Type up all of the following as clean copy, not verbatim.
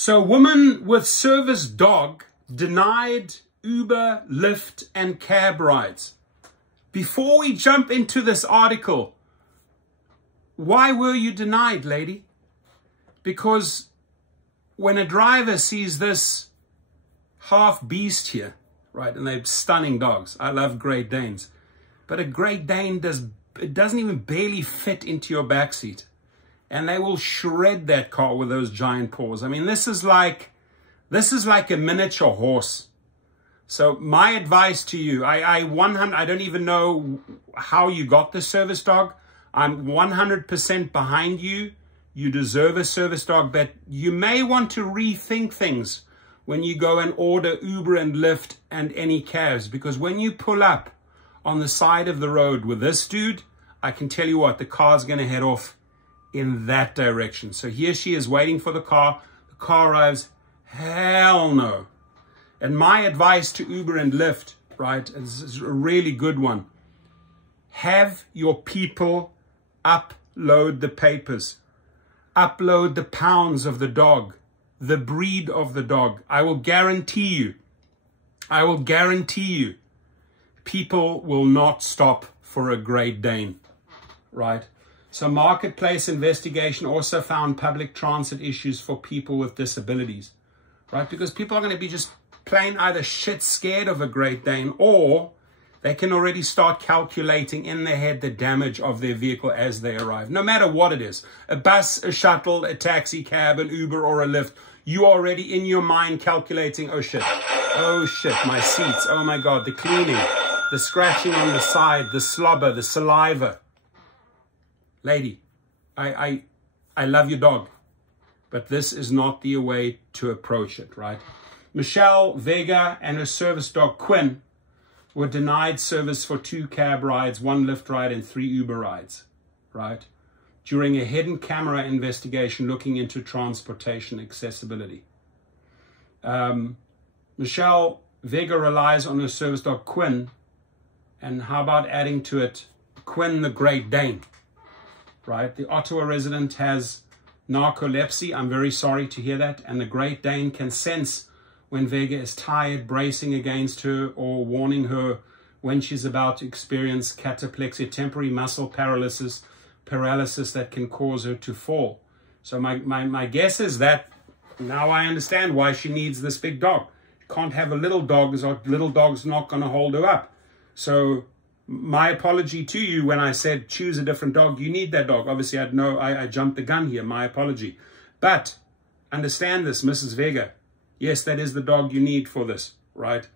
So, woman with service dog denied Uber, Lyft, and cab rides. Before we jump into this article, why were you denied, lady? Because when a driver sees this half beast here, right, and they're stunning dogs. I love Great Danes. But a Great Dane doesn't even barely fit into your backseat. And they will shred that car with those giant paws. I mean, this is like a miniature horse. So my advice to you, I don't even know how you got the service dog. I'm 100% behind you. You deserve a service dog, but you may want to rethink things when you go and order Uber and Lyft and any cabs, because when you pull up on the side of the road with this dude, I can tell you what, the car's going to head off in that direction. So here she is waiting for the car. The car arrives. Hell no. And my advice to Uber and Lyft, right, is a really good one. Have your people upload the papers. Upload the pounds of the dog, the breed of the dog. I will guarantee you, people will not stop for a Great Dane, right? So marketplace investigation also found public transit issues for people with disabilities, right? Because people are going to be just plain either shit scared of a Great Dane, or they can already start calculating in their head the damage of their vehicle as they arrive. No matter what it is, a bus, a shuttle, a taxi cab, an Uber or a Lyft, you are already in your mind calculating, oh shit, my seats, oh my God, the cleaning, the scratching on the side, the slobber, the saliva. Lady, I love your dog, but this is not the way to approach it, right? Michelle Vega and her service dog Quinn were denied service for 2 cab rides, 1 Lyft ride, and 3 Uber rides, right? During a hidden camera investigation looking into transportation accessibility. Michelle Vega relies on her service dog Quinn, and how about adding to it Quinn the Great Dane, right? The Ottawa resident has narcolepsy. I'm very sorry to hear that. And the Great Dane can sense when Vega is tired, bracing against her, or warning her when she's about to experience cataplexy, temporary muscle paralysis that can cause her to fall. So my guess is that now I understand why she needs this big dog. You can't have a little dog, because a little dog's not going to hold her up. So my apology to you when I said choose a different dog. You need that dog. Obviously, I jumped the gun here. My apology. But understand this, Mrs. Vega. Yes, that is the dog you need for this, right?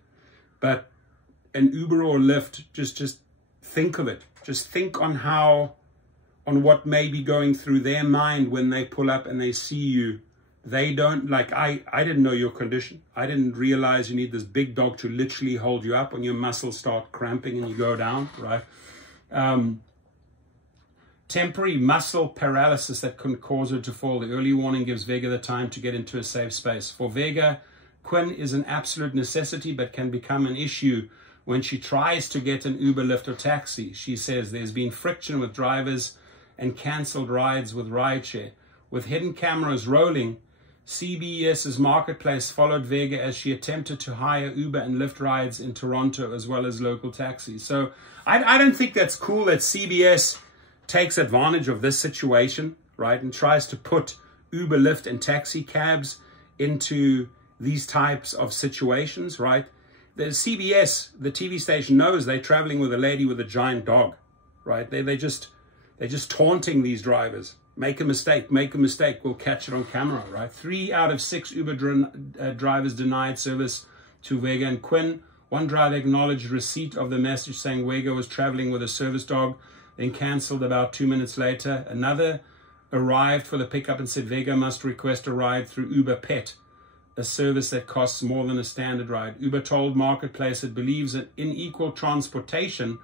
But an Uber or Lyft, just think of it. Just think on what may be going through their mind when they pull up and they see you. They don't, like, I didn't know your condition. I didn't realize you need this big dog to literally hold you up when your muscles start cramping and you go down, right? Temporary muscle paralysis that can cause her to fall. The early warning gives Vega the time to get into a safe space. For Vega, Quinn is an absolute necessity, but can become an issue when she tries to get an Uber, Lyft, or taxi. She says there's been friction with drivers and cancelled rides with Rideshare. With hidden cameras rolling, CBS's marketplace followed Vega as she attempted to hire Uber and Lyft rides in Toronto, as well as local taxis. So I don't think that's cool that CBS takes advantage of this situation, right, and tries to put Uber, Lyft, and taxi cabs into these types of situations, right? The CBS, the TV station, knows they're traveling with a lady with a giant dog, right? They're just taunting these drivers. Make a mistake, we'll catch it on camera, right? 3 out of 6 Uber drivers denied service to Vega and Quinn. One driver acknowledged receipt of the message saying Vega was traveling with a service dog, then cancelled about 2 minutes later. Another arrived for the pickup and said Vega must request a ride through Uber Pet, a service that costs more than a standard ride. Uber told Marketplace it believes in equal transportation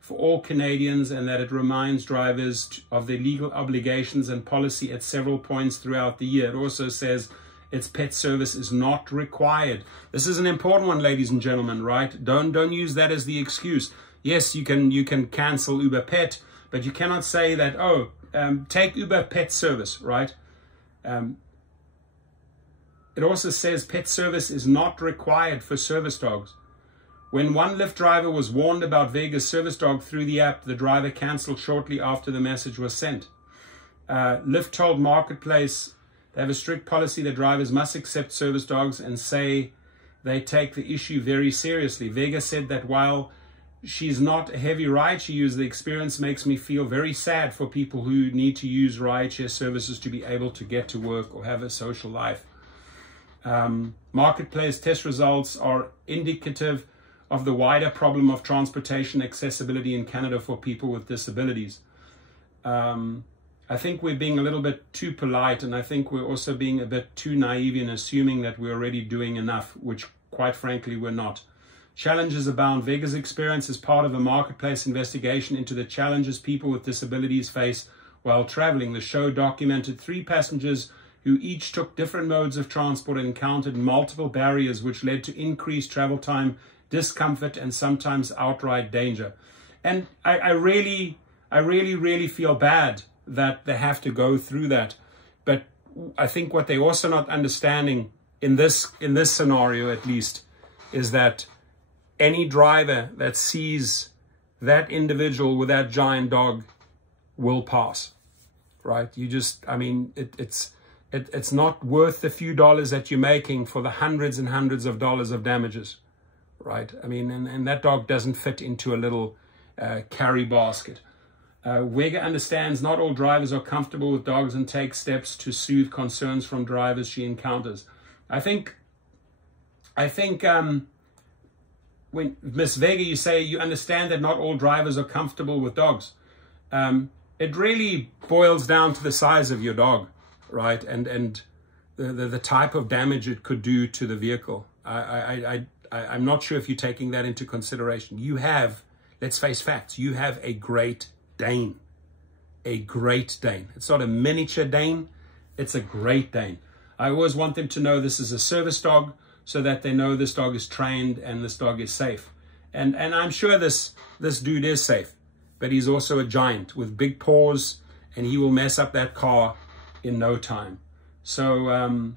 for all Canadians and that it reminds drivers of their legal obligations and policy at several points throughout the year. It also says its pet service is not required. This is an important one, ladies and gentlemen, right? Don't use that as the excuse. Yes, you can cancel Uber Pet, but you cannot say that, take Uber Pet service, right? It also says pet service is not required for service dogs. When one Lyft driver was warned about Vega's service dog through the app, the driver cancelled shortly after the message was sent. Lyft told Marketplace they have a strict policy that drivers must accept service dogs and say they take the issue very seriously. Vega said that while she's not a heavy rideshare user, the experience makes me feel very sad for people who need to use rideshare services to be able to get to work or have a social life. Marketplace test results are indicative of the wider problem of transportation accessibility in Canada for people with disabilities. I think we're being a little bit too polite, and I think we're also being a bit too naive in assuming that we're already doing enough, which quite frankly we're not. Challenges abound. Vega's experience is part of a Marketplace investigation into the challenges people with disabilities face while traveling. The show documented 3 passengers who each took different modes of transport and encountered multiple barriers which led to increased travel time, discomfort, and sometimes outright danger. And I really feel bad that they have to go through that. But I think what they're also not understanding in this scenario, at least, is that any driver that sees that individual with that giant dog will pass, right? You just, I mean, it's not worth the few dollars that you're making for the hundreds and hundreds of dollars of damages, right? I mean, and that dog doesn't fit into a little carry basket. Vega understands not all drivers are comfortable with dogs and takes steps to soothe concerns from drivers she encounters. I think when Miss Vega, you say you understand that not all drivers are comfortable with dogs. It really boils down to the size of your dog, right? And the type of damage it could do to the vehicle. I'm not sure if you're taking that into consideration. You have, let's face facts, you have a Great Dane. A Great Dane. It's not a miniature Dane, it's a Great Dane. I always want them to know this is a service dog so that they know this dog is trained and this dog is safe. And I'm sure this dude is safe, but he's also a giant with big paws, and he will mess up that car in no time. So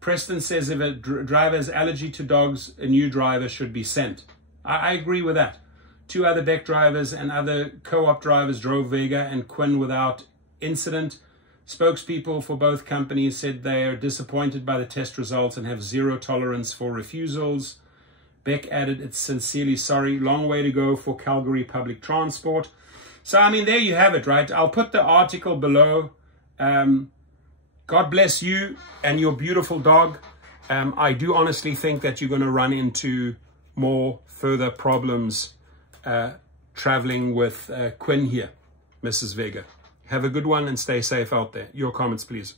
Preston says if a driver has allergy to dogs, a new driver should be sent. I agree with that. 2 other Beck drivers and other co-op drivers drove Vega and Quinn without incident. Spokespeople for both companies said they are disappointed by the test results and have zero tolerance for refusals. Beck added, "It's sincerely sorry. Long way to go for Calgary public transport." So, I mean, there you have it, right? I'll put the article below. God bless you and your beautiful dog. I do honestly think that you're going to run into more further problems traveling with Quinn here, Mrs. Vega. Have a good one and stay safe out there. Your comments, please.